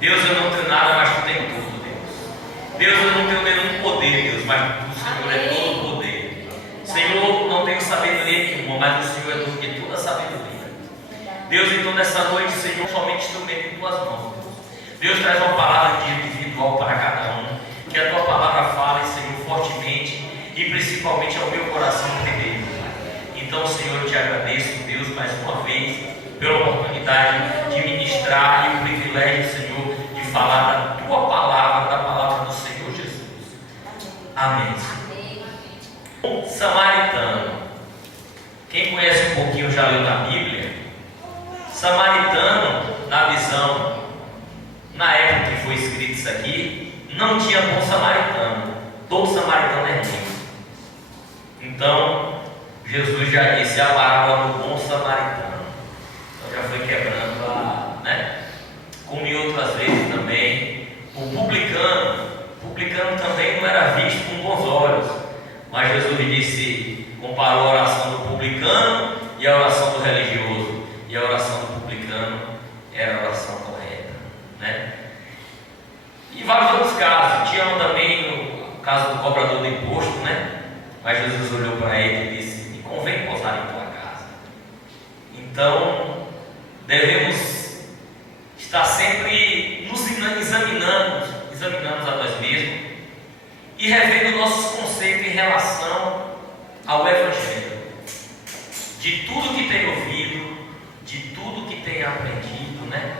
Deus, eu não tenho nada, mas tu tem tudo, Deus. Deus, eu não tenho nenhum poder, Deus, mas o Senhor é todo poder. Senhor, não tenho sabedoria nenhuma, mas o Senhor é dono de toda sabedoria. Deus, então nessa noite, Senhor, somente instrumento em tuas mãos. Deus, traz uma palavra individual para cada um. Que a tua palavra fale, Senhor, fortemente e principalmente ao meu coração primeiro. Então, Senhor, eu te agradeço, Deus, mais uma vez, pela oportunidade de ministrar e o privilégio, Senhor, de falar da tua palavra, da palavra do Senhor Jesus. Amém. Samaritano. Quem conhece um pouquinho já leu na Bíblia? Samaritano, na visão, na época que foi escrito isso aqui, não tinha bom samaritano. Todo samaritano é rico. Então, Jesus já disse a parábola do bom samaritano. Então já foi quebrando a, né? Como em outras vezes também, o publicano também não era visto com bons olhos. Mas Jesus disse, comparou a oração do publicano e a oração do religioso. E a oração do publicano era a oração correta, né? E vários outros casos. Tinha também o caso do cobrador do imposto, né? Mas Jesus olhou para ele e disse, me convém pousar em tua casa. Então, devemos estar sempre nos examinando a nós mesmos e revendo nossos conceitos em relação ao Evangelho. De tudo que tem ouvido, de tudo que tem aprendido, né?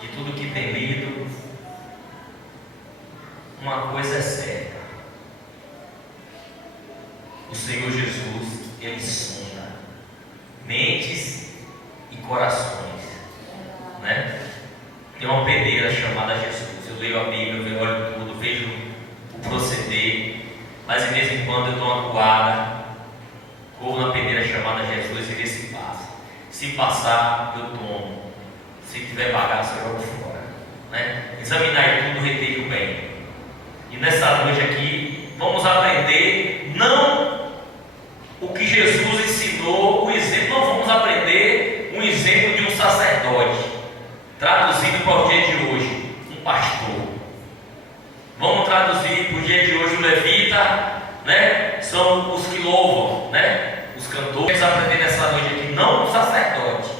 De tudo que tem lido, uma coisa é certa: o Senhor Jesus, Ele sonda mentes e corações, né? Tem uma peneira chamada Jesus. Eu leio a Bíblia, eu olho tudo, vejo o proceder, mas de vez em quando eu dou uma coada, corro na peneira chamada Jesus e ver se passa. Se passar, eu tomo. Se tiver bagaço, eu jogo fora, né? Examinar tudo, reter o bem. E nessa noite aqui, vamos aprender não o que Jesus ensinou, o exemplo, não vamos aprender um exemplo de um sacerdote, traduzido para o dia de hoje, um pastor. Vamos traduzir para o dia de hoje o levita, né? São os que louvam, né? Os cantores. Devemos aprender nessa noite aqui não como sacerdote,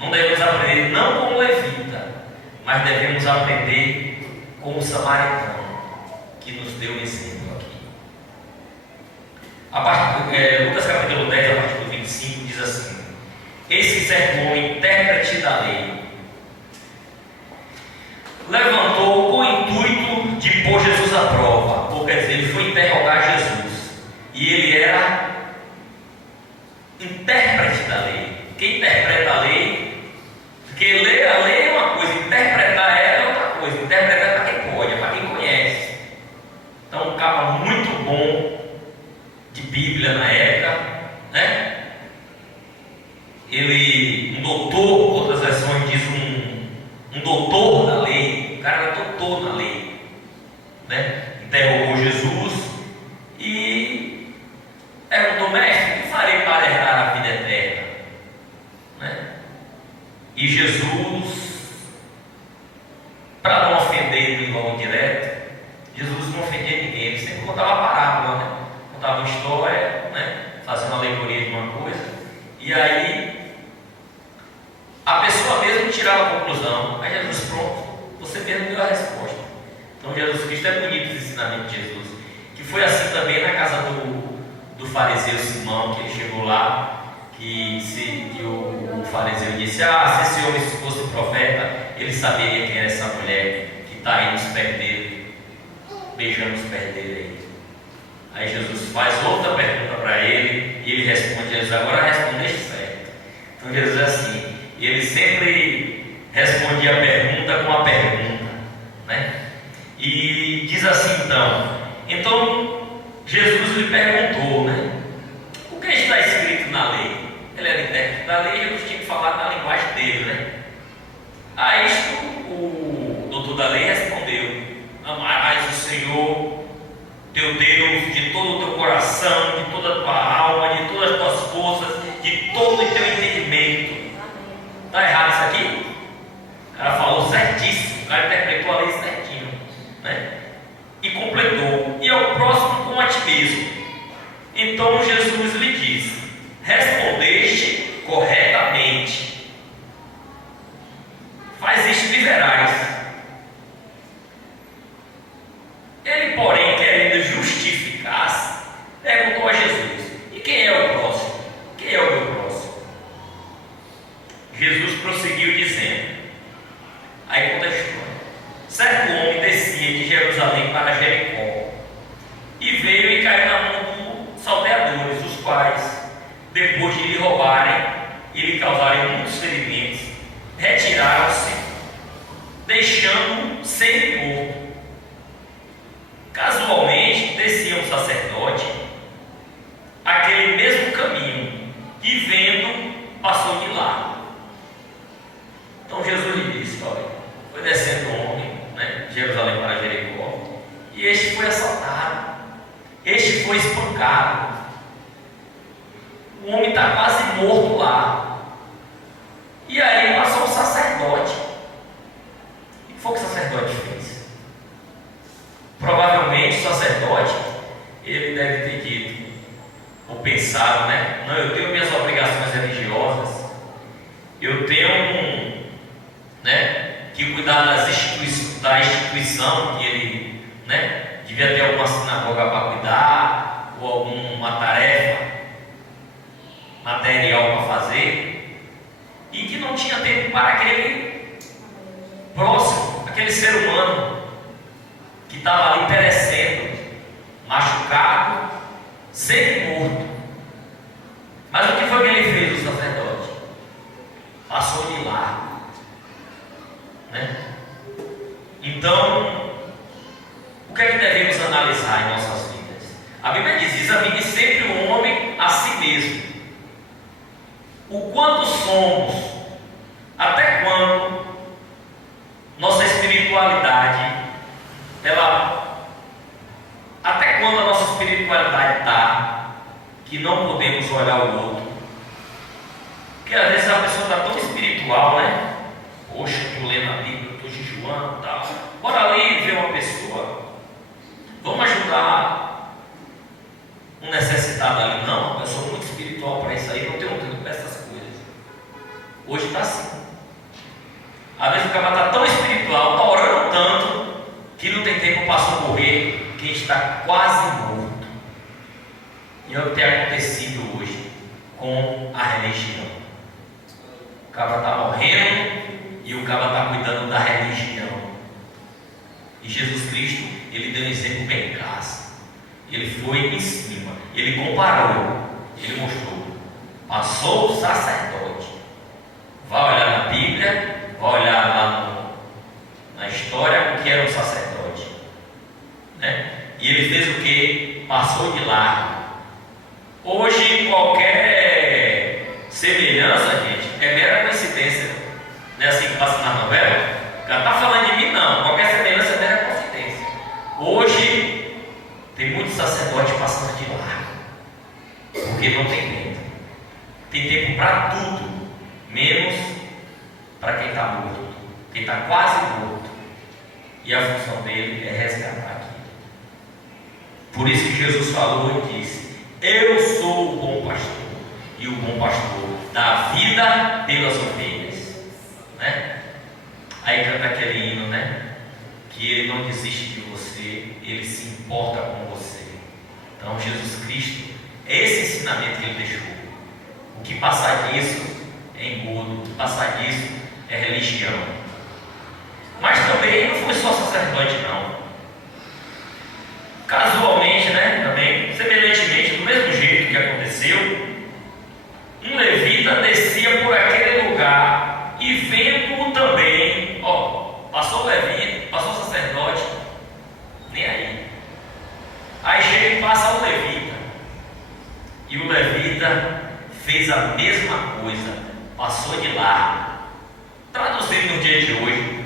não devemos aprender não como levita, mas devemos aprender como samaritano, que nos deu o exemplo aqui. Lucas capítulo 10, a partir do 25, diz assim: eis que certo homem, intérprete da lei, levantou com o intuito de pôr Jesus à prova, ou quer dizer, ele foi interrogar Jesus, e ele era intérprete da lei. Quem interpreta a lei, porque ler a lei é uma coisa, interpretar ela é outra coisa. Interpretar é para quem pode, é para quem conhece. Então, um cara muito bom de Bíblia na época, né? Ele, um doutor, outras versões diz um doutor da lei. O cara era doutor na lei, né? Interrogou Jesus e perguntou: mestre, o que farei para herdar a vida eterna? Né? E Jesus, para não ofender de modo direto, Jesus não ofendia ninguém, ele sempre contava parábola, né? Contava uma história, né? Fazia uma alegoria de uma coisa, e aí a pessoa mesmo tirava a conclusão. Aí Jesus, pronto, você mesmo deu a resposta. Então Jesus Cristo é bonito, os ensinamentos de Jesus, que foi assim também na casa do fariseu Simão, que ele chegou lá, que o fariseu disse: se esse homem fosse profeta, ele saberia quem era essa mulher que está aí nos pés dele, beijando os pés dele aí. Aí Jesus faz outra pergunta para ele, e ele responde: Jesus, agora respondeste certo. Então Jesus é assim, e ele sempre respondia a pergunta com a pergunta, né? E diz assim então Jesus lhe perguntou, né? O que está escrito na lei? Ele era intérprete da lei, Jesus tinha que falar na linguagem dele, né? A isto o doutor da lei respondeu: amarás o Senhor teu Deus de todo o teu coração, de toda a tua alma, de todas as tuas forças, de todo o teu entendimento. Está errado isso aqui? O cara falou certíssimo. Então Jesus lhe disse: respondeste corretamente, faz isto e viverás. Ele, porém, querendo justificar-se, perguntou a Jesus: e quem é o próximo? Quem é o meu próximo? Jesus prosseguiu dizendo, aí conta a história: certo homem descia de Jerusalém para Jericó, e veio e caiu na mão dos salteadores, os quais, depois de lhe roubarem e lhe causarem muitos ferimentos, retiraram-se, deixando-o semi-morto. Casualmente descia um sacerdote aquele mesmo caminho, e vendo, passou de lá. Então Jesus lhe disse: olha, foi descendo um homem, de Jerusalém para Jericó, e este foi assaltado, este foi espancado, o homem está quase morto lá. E aí passou um sacerdote. O que foi que o sacerdote fez? Provavelmente o sacerdote, ele deve ter dito, ou pensado, não, eu tenho minhas obrigações religiosas, eu tenho que cuidar da instituição, que ele devia ter alguma sinagoga para cuidar, ou alguma tarefa material para fazer, e que não tinha tempo para aquele próximo, aquele ser humano que estava ali perecendo, machucado, semi-morto. Mas o que foi que ele fez, o sacerdote? Passou de lá. Então, o que é que devemos analisar em nossas vidas? A Bíblia diz: examine sempre o homem a si mesmo. O quanto somos, até quando nossa espiritualidade, até quando a nossa espiritualidade está, que não podemos olhar o outro. Porque às vezes a pessoa está tão espiritual, Poxa, eu estou lendo a Bíblia, eu estou jejuando e tal. Bora ali ver uma pessoa. Vamos ajudar um necessitado ali. Não, eu sou muito espiritual para isso aí, não tenho tempo para essas coisas. Hoje está assim. Às vezes o cara está tão espiritual, está orando tanto, que não tem tempo para socorrer quem está quase morto. E é o que tem acontecido hoje com a religião. O cara está morrendo e o cara está cuidando da religião. E Jesus Cristo, ele deu um exemplo bem clássico. Ele foi em cima, ele comparou, ele mostrou. Passou o sacerdote. Vai olhar na Bíblia, vai olhar lá na história o que era um sacerdote. E ele fez o que? Passou de lá. Hoje qualquer semelhança, gente, é mera coincidência. Não é assim que passa na novela? O cara está falando de mim, não. Qualquer semelhança é mera coincidência. Hoje tem muitos sacerdotes passando de lá, porque não tem tempo. Tem tempo para tudo, menos para quem está morto, quem está quase morto. E a função dele é resgatar aqui. Por isso que Jesus falou e disse: eu sou o bom pastor, e o bom pastor dá a vida pelas ovelhas. Aí canta aquele hino, que ele não desiste de você, ele se importa com você. Então Jesus Cristo, esse ensinamento que ele deixou. O que passar disso é engodo, o que passar disso é religião. Mas também não foi só sacerdote, não. Casualmente, também, semelhantemente, do mesmo jeito que aconteceu, um levita descia por aquele lugar e vendo-o também, passou o levita, passou o sacerdote, nem aí. Aí chega e passa o levita, e o levita fez a mesma coisa, passou de lá. Traduzindo no dia de hoje: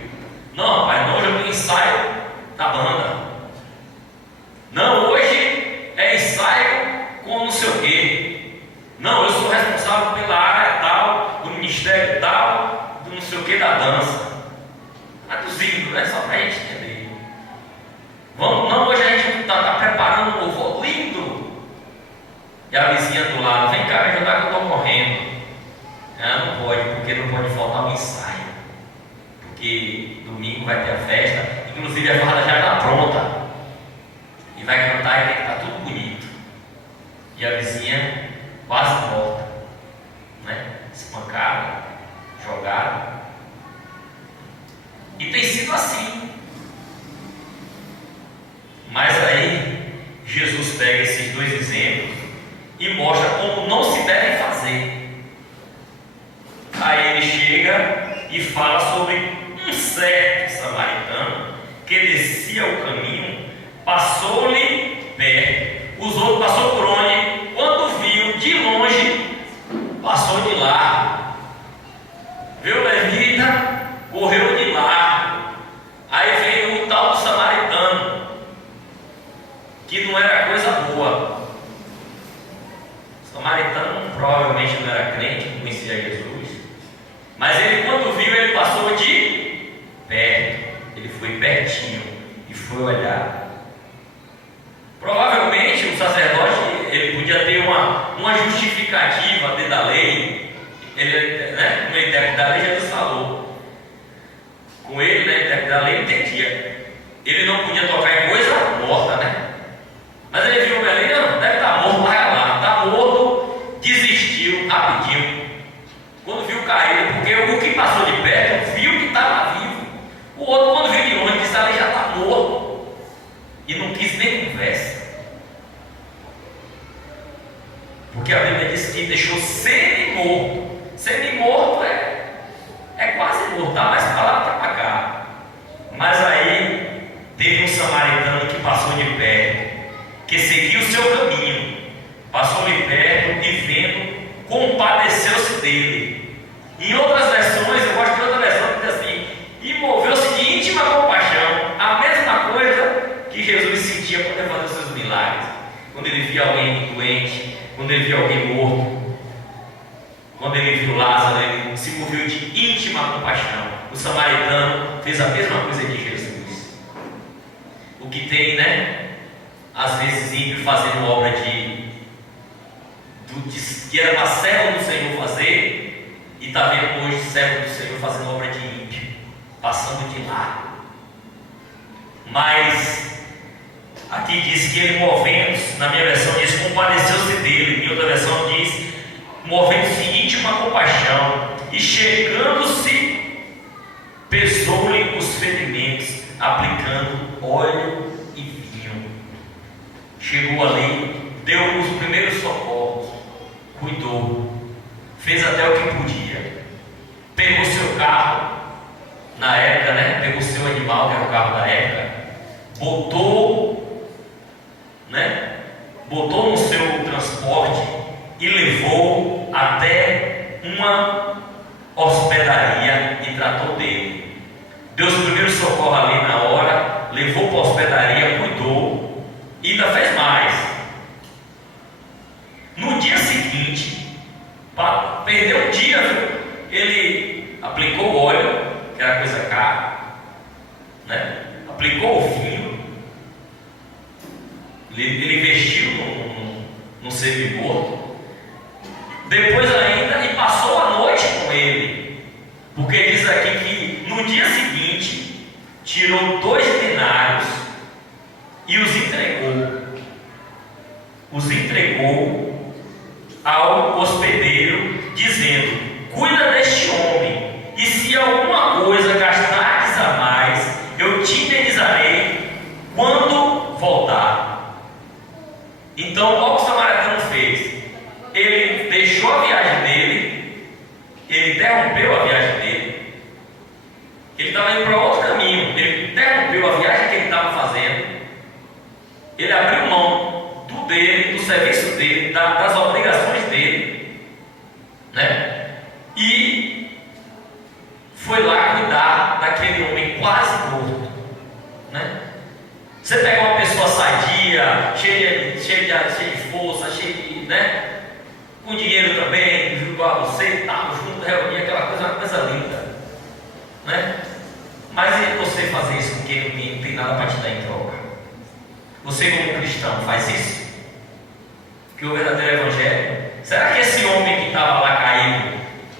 não, rapaz, não, hoje eu tenho ensaio da banda. Não, hoje é ensaio com não sei o quê. Não, eu sou responsável pela área tal, do ministério tal, do não sei o que da dança. Traduzindo, só para a gente entender. Não, hoje a gente está preparando um louvor lindo. E a vizinha do lado: vem cá me ajudar que eu estou morrendo. Ah, não pode, porque não pode faltar um ensaio. Porque domingo vai ter a festa, inclusive a farda já está pronta. E vai cantar e tem que estar tudo bonito. E a vizinha quase morta, né? Espancada, jogada. E tem sido assim. Mas aí Jesus pega esses dois exemplos e mostra como não se deve fazer. Aí ele chega e fala sobre um certo samaritano que descia o caminho, passou-lhe perto. Os outros passou por onde? Quando viu de longe, passou de largo. Viu o levita, correu de largo. Aí veio o tal do samaritano, que não era coisa boa. O samaritano provavelmente não era crente, não conhecia Jesus. Mas ele, quando viu, ele passou de perto. Ele foi pertinho e foi olhar. Provavelmente o sacerdote, ele podia ter uma justificativa dentro da lei. Ele, né, no intérprete da lei, Jesus falou. Com ele, né, intérprete da lei, entendia. Ele não podia tocar em coisa morta, né? Mas ele viu ali, não, deve estar morto, larga lá. Está morto, desistiu rapidinho. Quando viu cair, porque o que passou de perto viu que estava vivo. O outro, quando viu de longe, disse: ali já está morto. E não quis nem conversa. Porque a Bíblia diz que deixou semi-morto. Semi-morto é quase morto, dá mais palavra para cá. Mas aí teve um samaritano que passou de perto, que seguiu o seu caminho, passou de perto e vendo, compadeceu-se dele. Em outras versões, eu gosto de outra versão que diz assim: e moveu-se de íntima compaixão. A mesma coisa que Jesus sentia quando ele fazia os seus milagres, quando ele via alguém doente, quando ele via alguém morto, quando ele viu Lázaro, ele se moveu de íntima compaixão. O samaritano fez a mesma coisa que Jesus. O que tem, né? Às vezes ímpio fazendo obra que era para servo do Senhor fazer, e está vendo hoje servo do Senhor fazendo obra de ímpio, passando de lá. Mas aqui diz que ele, movendo-se, na minha versão diz compadeceu-se dele, em outra versão diz movendo-se em íntima compaixão, e chegando-se pesou-lhe os ferimentos, aplicando óleo e vinho. Chegou ali, deu os primeiros socorros, cuidou, fez até o que podia, pegou seu carro, na época, né? Pegou seu animal, que era o carro da época, botou, né? Botou no seu transporte e levou até uma hospedaria e tratou dele. Deu os primeiros socorros ali na hora, levou para a hospedaria, cuidou e ainda fez mais. No dia seguinte, para perder o dia, ele aplicou o óleo, que era coisa cara, né? Aplicou o vinho, ele vestiu no semi-morto, depois ainda, e passou a noite com ele, porque diz aqui que no dia seguinte tirou 2 denários e os entregou ao hospedeiro, dizendo: cuida deste homem, e se alguma coisa gastardes a mais, eu te indenizarei quando voltar. Então, olha o que o samaritano fez. Ele deixou a viagem dele, ele interrompeu a viagem dele, ele estava indo para outro caminho, ele interrompeu a viagem que ele estava fazendo, ele abriu mão do dele, do serviço dele, das obrigações dele, né? E foi lá cuidar daquele homem quase morto, né? Você pega uma pessoa sadia, cheia de força, cheia de, né? Com dinheiro também, igual a você, tal, junto, reunia, aquela coisa, uma coisa linda, né? Mas e você fazer isso com quem não tem nada para te dar em troca? Você como cristão faz isso? que o verdadeiro evangelho? Será que esse homem que estava lá caído,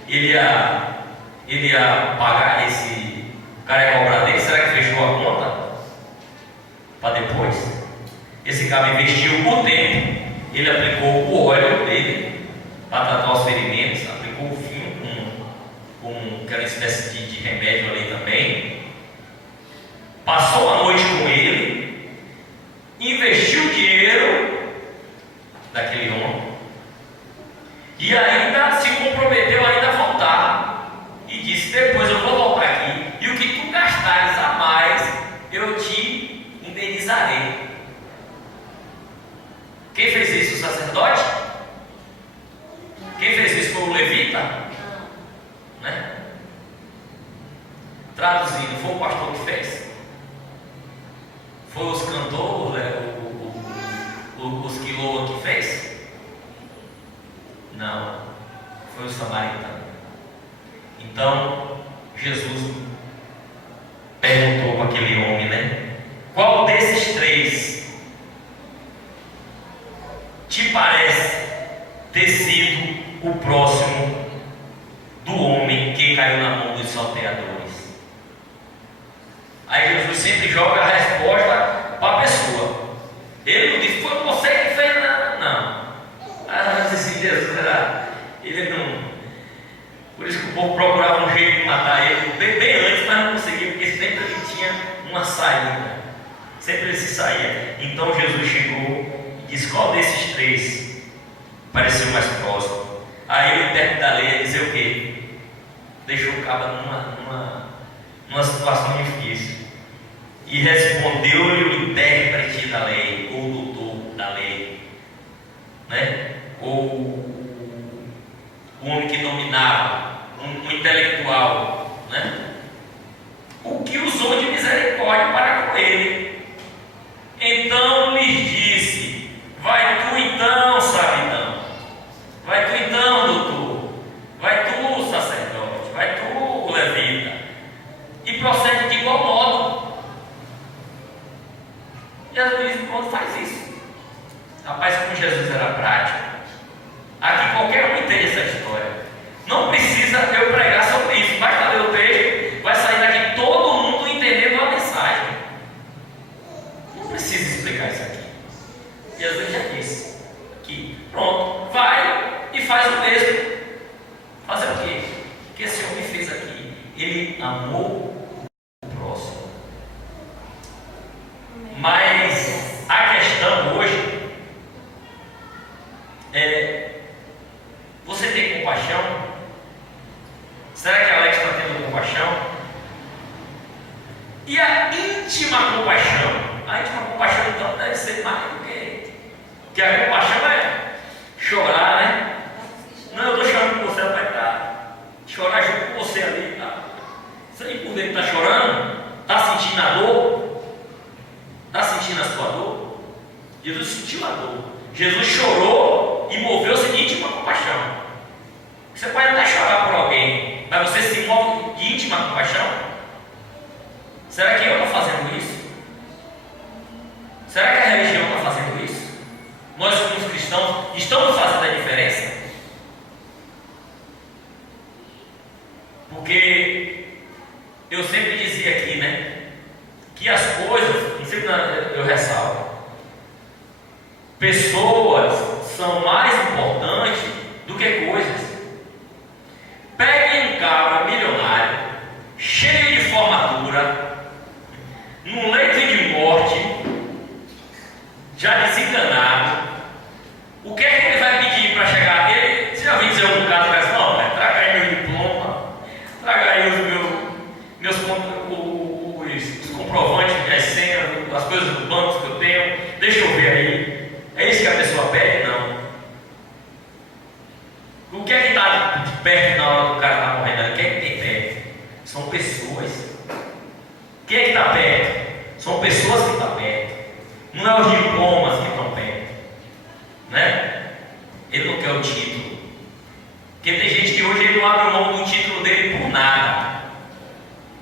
ele ia pagar esse cara ia cobrar dele? Será que fechou a conta? Para depois? Esse cara investiu o tempo, ele aplicou o óleo dele para tratar os ferimentos, aplicou o vinho com aquela espécie de remédio ali também, passou a noite com ele, investiu o dinheiro daquele homem e ainda se comprometeu a voltar e disse: depois eu vou voltar aqui e o que tu gastares a mais eu te indenizarei. Quem fez isso? O sacerdote? Quem fez isso foi o levita? Né? Traduzindo, foi o pastor que fez? Foi os cantores, os que louvam que fez? Não, foi o samaritano. Então, Jesus perguntou para aquele homem, né? Qual desses três te parece ter sido o próximo do homem que caiu na mão dos salteadores? Aí Jesus sempre joga a resposta para a pessoa. Ele não disse: foi você que fez nada. Não. Esse Jesus era. Ele não. Por isso que o povo procurava um jeito de matar ele bem antes, mas não conseguia, porque sempre ele tinha uma saída. Sempre ele se saía. Então Jesus chegou e disse: qual desses três pareceu mais próximo? Aí o intérprete da lei ia dizer o quê? Deixou o cabra numa situação difícil. E respondeu-lhe o intérprete da lei, ou o doutor da lei, né? Ou o homem que dominava, um intelectual, né? O que usou de misericórdia para com ele. Então lhes disse: vai tu então, sabidão, vai tu então, doutor, vai tu, sacerdote, vai tu, levita, e procede de igual modo. Jesus diz: quando faz isso? Rapaz, como Jesus era prático, aqui qualquer um entende essa história. Não precisa eu pregar sobre isso, basta ler o texto, vai sair daqui todo mundo entendendo a mensagem. Não precisa explicar isso aqui. Jesus já disse aqui: pronto, vai e faz o mesmo. Fazer o quê? O que esse homem fez aqui? Ele amou o próximo. Mas a questão hoje é: você tem compaixão? Será que Alex está tendo compaixão? E a íntima compaixão? A íntima compaixão então deve ser mais do que a compaixão é chorar, né? Não, eu estou chorando com você, vai estar chorar junto com você ali, tá? Você aí por dentro está chorando? Está sentindo a dor? Está sentindo a sua dor? Jesus sentiu a dor. Jesus chorou e moveu-se de íntima compaixão. Você pode até chorar por alguém, mas você se move de íntima compaixão? Será que eu estou fazendo isso? Será que a religião está fazendo isso? Nós, como cristãos, estamos fazendo a diferença? Porque eu sempre dizia aqui, né, que as coisas, e sempre eu ressalvo, pessoas são mais importantes do que coisas. Peguem um cabra milionário, cheio de formatura, num leito de morte, já desenganado. O que é que ele vai pedir para chegar? Você já ouviu dizer um caso que diz: não, traga aí meu diploma, traga aí os comprovantes, as senhas, as coisas do banco que eu tenho, deixa eu ver aí. É isso que a pessoa pede? Não. O que é que está perto na hora do cara estar morrendo? O que é que tem perto? São pessoas. Quem é que está perto? São pessoas que estão perto. Não é os diplomas que estão perto, né? Ele não quer o título. Porque tem gente que hoje ele não abre mão do título dele por nada.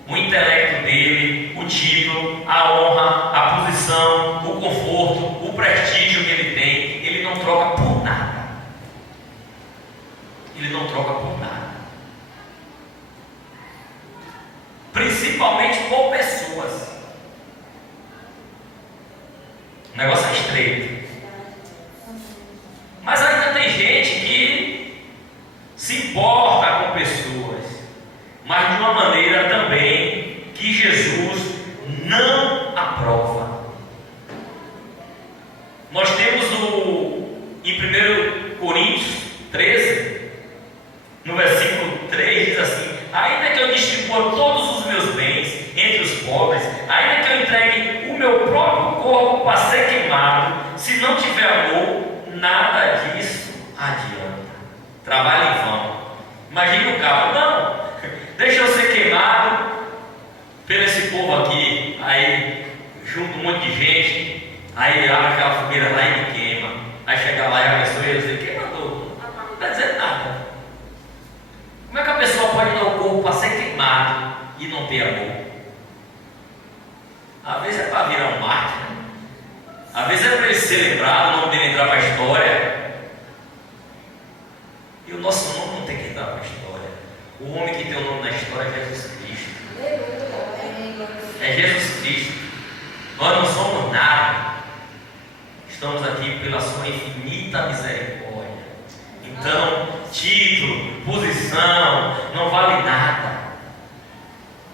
O intelecto dele, o título, a honra, a posição, o conforto, o prestígio que ele tem, ele não troca por nada. se importa com pessoas, mas de uma maneira também que Jesus não aprova. Nós temos em 1 Coríntios 13, no versículo 3, diz assim: ainda que eu distribua todos os meus bens entre os pobres, ainda que eu entregue o meu próprio corpo para ser queimado, se não tiver amor, nada disso adianta. Trabalho em vão. Imagine o cabo: não, deixa eu ser queimado pelo esse povo aqui. Aí junta um monte de gente, aí abre aquela fogueira lá e me queima. Aí chega lá e a pessoa ia dizer: quem mandou? Não está dizendo nada. Como é que a pessoa pode dar o corpo para ser queimado e não ter amor? Às vezes é para virar um mártir, né? Às vezes é para ele ser lembrado, o nome dele entrar para a história. E o nosso nome não tem que entrar para a história. O homem que tem o nome na história é Jesus Cristo. É Jesus Cristo. Nós não somos nada. Estamos aqui pela sua infinita misericórdia. Então, título, posição, não vale nada.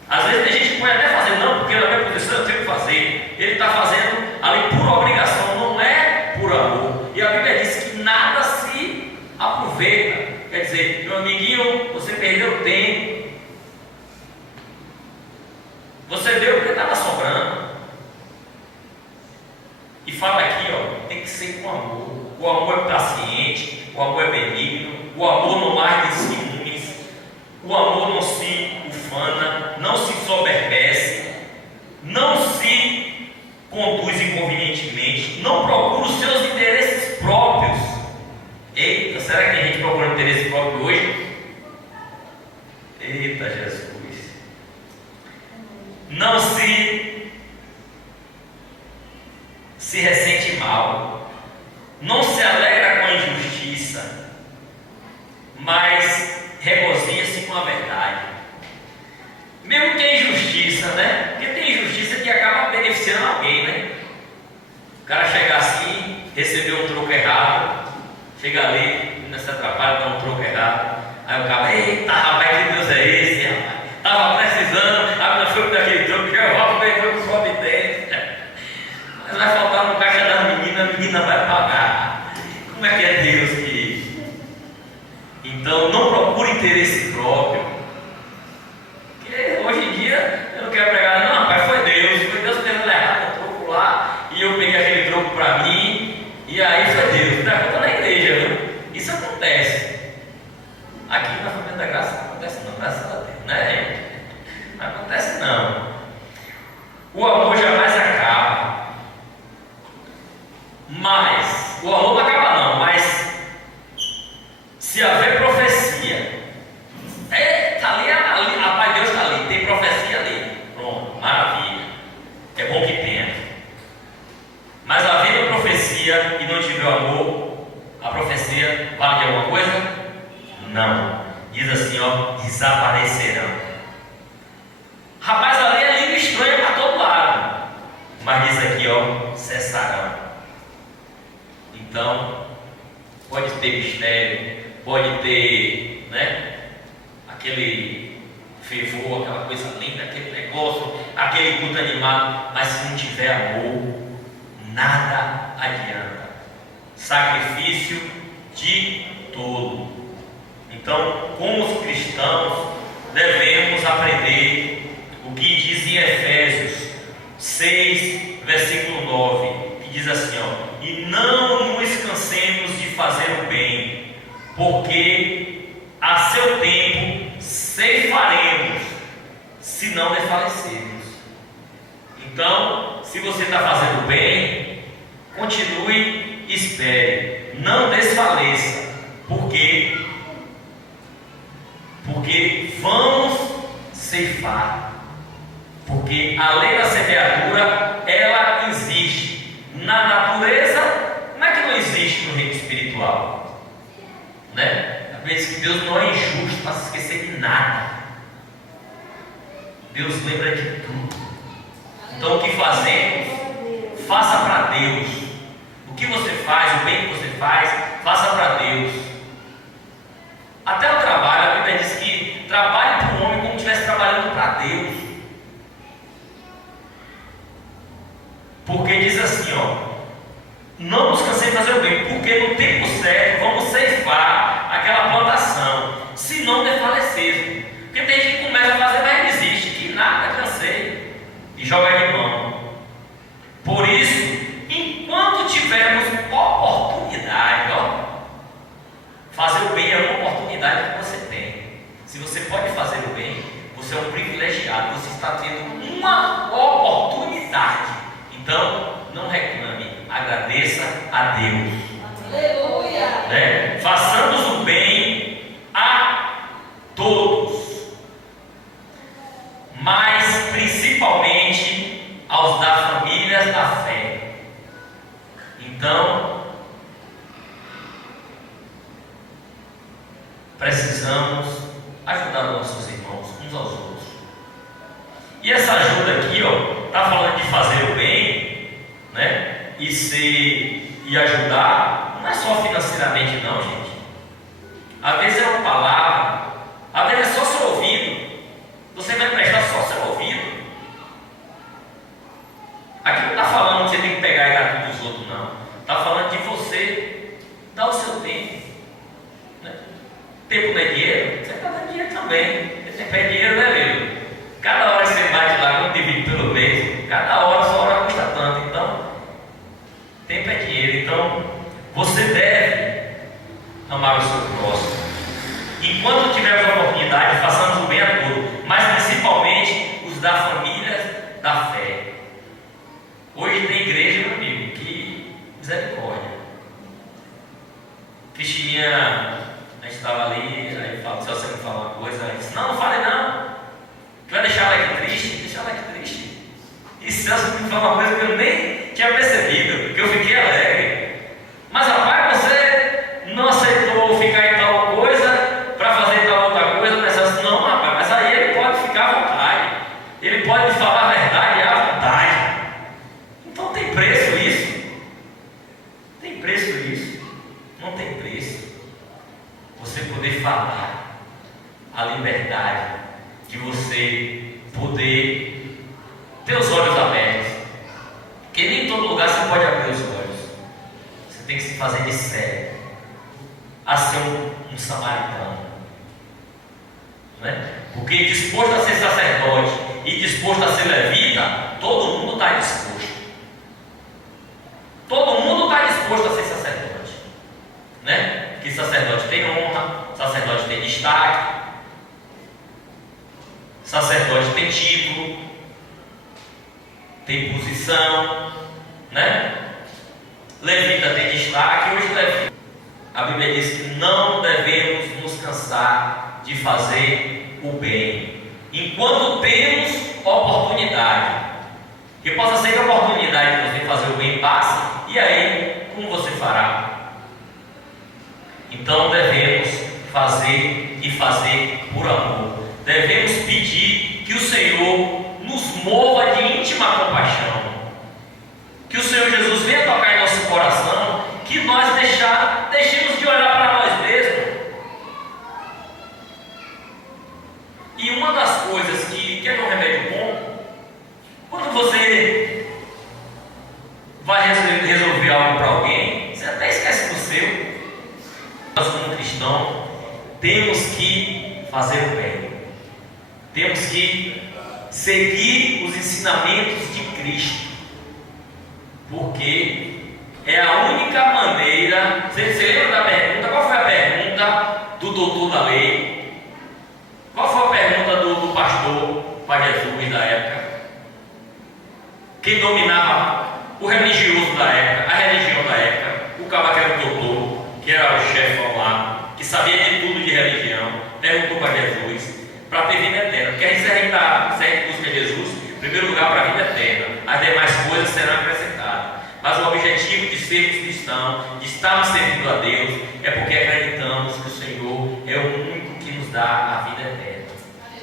Às vezes a gente pode até fazer, não, porque na minha posição eu tenho que fazer. Ele está fazendo ali por obrigação, não é por amor. E a Bíblia diz que nada se aproveita. Quer dizer, meu amiguinho, você perdeu tempo. Você deu porque estava sobrando. E fala aqui, ó, tem que ser com amor. O amor é paciente, o amor é benigno, o amor não arde ciúmes, o amor não se ufana, não se soberbece, não se conduz inconvenientemente, não procura os seus interesses próprios. Eita, será que tem gente procurando interesse próprio hoje? Eita, Jesus. Não se ressente mal, não se alegra com a injustiça, mas regozija-se com a verdade. Mesmo que é injustiça, né? Porque tem injustiça que acaba beneficiando alguém, né? O cara chega assim, recebeu um troco errado, chega ali, não se atrapalha, dá um troco errado. Aí o cara: eita, rapaz, que Deus é esse, rapaz? Estava precisando, a minha foi daquele troco, já volto bem troco só de dentro. Mas vai faltar no caixa das meninas, a menina vai pagar. Como é que é Deus que... Então não procure interesse próprio. Porque hoje em dia eu não quero pregar, não, rapaz, foi Deus que teve errado o troco lá, e eu peguei aquele troco para mim, e aí foi Deus. Pergunta na igreja, viu? Isso acontece. Aqui na Família da Graça não acontece não, graças a Deus, né, gente? Não acontece não. O amor jamais acaba. Mas, o amor não acaba não, mas se haver profecia, está ali, rapaz, Deus está ali, tem profecia ali, pronto, maravilha, é bom que tenha. Mas havendo profecia e não tiver amor, a profecia vale de alguma coisa? Não. Diz assim, ó: desaparecerão. Rapaz, ali é língua estranha para todo lado, mas diz aqui, ó: cessarão. Então, pode ter mistério, pode ter, né, aquele fervor, aquela coisa linda, aquele negócio, aquele culto animado, mas se não tiver amor, nada adianta. Sacrifício de todo. Então, como os cristãos, devemos aprender o que diz em Efésios 6, versículo 9, que diz assim, ó: e não nos cansemos de fazer o bem, porque a seu tempo ceifaremos, se não desfalecermos. Então, se você está fazendo bem, continue, espere, não desfaleça, porque vamos ceifar. Porque a lei da semeadura, ela existe na natureza. Não é que não existe no reino espiritual, né? Às vezes que Deus não é injusto para se esquecer de nada. Deus lembra de tudo. Então o que fazemos, faça para Deus. O que você faz, o bem que você faz, faça para Deus. Até o você pode fazer o bem, você é um privilegiado, você está tendo uma oportunidade. Então, não reclame, agradeça a Deus. Aleluia. Né? Façamos o bem a todos, mas principalmente aos da família da fé. Então, precisamos ajudar nossos irmãos uns aos outros. E essa ajuda aqui, ó, está falando de fazer o bem, né? E ajudar, não é só financeiramente não, gente. Às vezes é uma palavra, às vezes é só seu ouvido. Você vai prestar só seu ouvido. Aqui não está falando que você tem que pegar e dar tudo dos outros, não. Está falando de você dar o seu tempo. Né? Tempo não é dinheiro, você está dando dinheiro também. Tempo é dinheiro, não é meu. Cada hora que você bate lá, quando divide pelo mês, cada hora, sua hora custa tanto. Então, tempo é dinheiro. Então, você deve amar o seu próximo. Enquanto tivermos a oportunidade, façamos o bem a todos, mas principalmente os da família da fé. Hoje tem igreja, meu amigo, que misericórdia. Cristininha, a gente estava ali, aí fala, se você me falar uma coisa, ela disse, não fale não, que vai deixar ela aqui triste, deixar ela aqui triste. E Celso me falou uma coisa que eu nem tinha percebido, porque eu fiquei alegre. Mas rapaz, você não aceitou ficar em tal coisa para fazer tal outra coisa, mas Celso, não rapaz, mas aí ele pode ficar à vontade, ele pode falar a verdade à vontade. Então tem preço isso? Tem preço isso? Não tem preço. Você poder falar a liberdade de você poder ter os olhos abertos, porque nem em todo lugar você pode abrir os olhos. Você tem que se fazer de sério a ser um samaritano, né? Porque disposto a ser sacerdote e disposto a ser levita, todo mundo está disposto. Todo mundo está disposto a ser sacerdote, né? Porque sacerdote tem honra, sacerdote tem destaque, sacerdote tem título, tem posição, né? Levita tem destaque. Hoje levita, a Bíblia diz que não devemos nos cansar de fazer o bem enquanto temos oportunidade. Que possa ser que a oportunidade de você fazer o bem passe, e aí como você fará? Então devemos fazer e fazer por amor. Devemos pedir que o Senhor nos mova de íntima compaixão, que o Senhor Jesus venha tocar em nosso coração, que nós deixemos de olhar para nós mesmos. E uma das coisas que é um remédio bom, quando você vai resolver algo para alguém, você até esquece do seu. Nós, como cristãos, temos que fazer o bem, temos que seguir os ensinamentos de Cristo, porque é a única maneira. Você lembra da pergunta? Qual foi a pergunta do doutor da lei? Qual foi a pergunta do pastor para Jesus da época? Quem dominava o religioso da época, a religião da época, o cara que era o doutor, que era o chefão lá, que sabia de tudo de religião, perguntou para Jesus para ter vida eterna, porque a gente segue busca Jesus, em primeiro lugar para a vida eterna, as demais coisas serão acrescentadas. Mas o objetivo de sermos cristãos, de estarmos servindo a Deus, é porque acreditamos que o Senhor é o único que nos dá a vida eterna.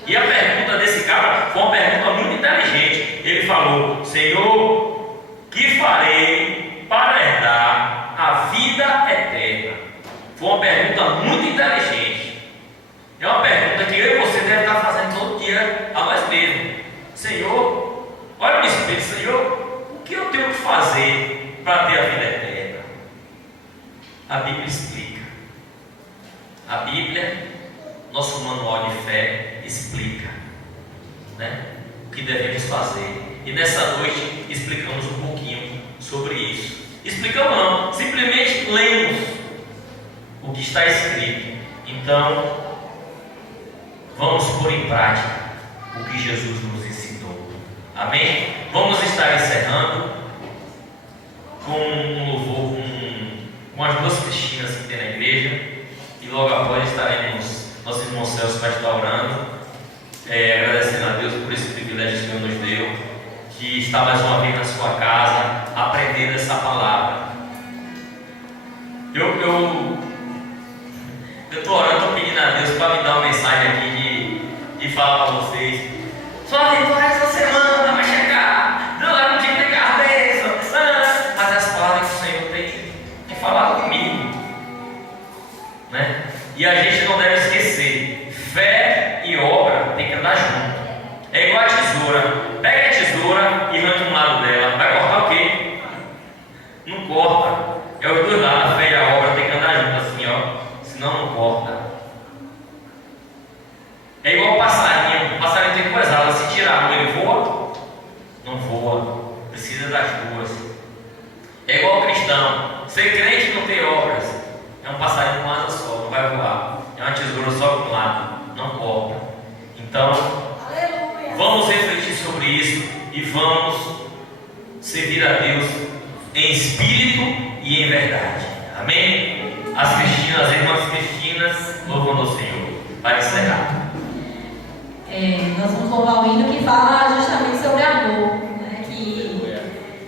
E a pergunta desse cara foi uma pergunta muito inteligente. Ele falou: Senhor, que farei para herdar a vida eterna? Foi uma pergunta muito inteligente. É uma pergunta que eu e você deve estar fazendo todo dia a nós mesmos. Senhor, olha no espelho, Senhor, o que eu tenho que fazer para ter a vida eterna? A Bíblia explica. A Bíblia, nosso manual de fé, explica, né, o que devemos fazer. E nessa noite explicamos um pouquinho sobre isso. Explicamos não, simplesmente lemos o que está escrito. Então, vamos pôr em prática o que Jesus nos ensinou. Amém? Vamos estar encerrando com um louvor, com as duas Cristinas que tem na igreja, e logo após estaremos, nosso irmão Celso vai estar orando, agradecendo a Deus por esse privilégio que o Senhor nos deu, de estar mais uma vez na sua casa, aprendendo essa palavra. Eu estou orando, estou pedindo a Deus para me dar uma mensagem aqui de falar para vocês. Só vitória essa semana vai chegar. Não é um dia de pegar a bênção. Mas as palavras que o Senhor tem falado comigo, né? E a gente não deve esquecer: fé e obra tem que andar junto. É igual a tesoura. Pega a tesoura e arranca um lado dela. Vai cortar o quê? Não corta. É os dois lados. A fé e a obra tem que andar junto assim, ó. Senão não corta. É igual o passarinho. O passarinho tem duas asas. Se tirar uma, ele voa? Não voa. Precisa das duas. É igual o cristão. Ser crente não tem obras. É um passarinho com asa só, não vai voar. É uma tesoura só com um lado, não corta. Então, vamos refletir sobre isso e vamos servir a Deus em espírito e em verdade. Amém? As irmãs Cristinas, louvando ao Senhor. Para encerrar. Nós vamos louvar o hino que fala justamente sobre amor, né? Que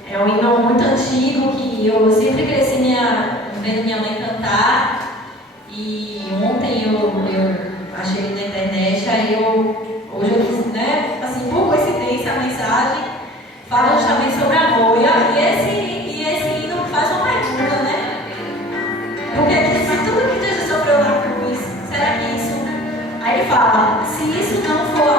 é um hino muito antigo que eu sempre cresci vendo minha mãe cantar, e ontem eu achei ele na internet, aí hoje eu quis, né, assim, por coincidência, a mensagem fala justamente sobre amor, e esse hino faz uma pergunta, né? Porque se tudo que Jesus sofreu na cruz, será que isso... Aí ele fala: se isso não for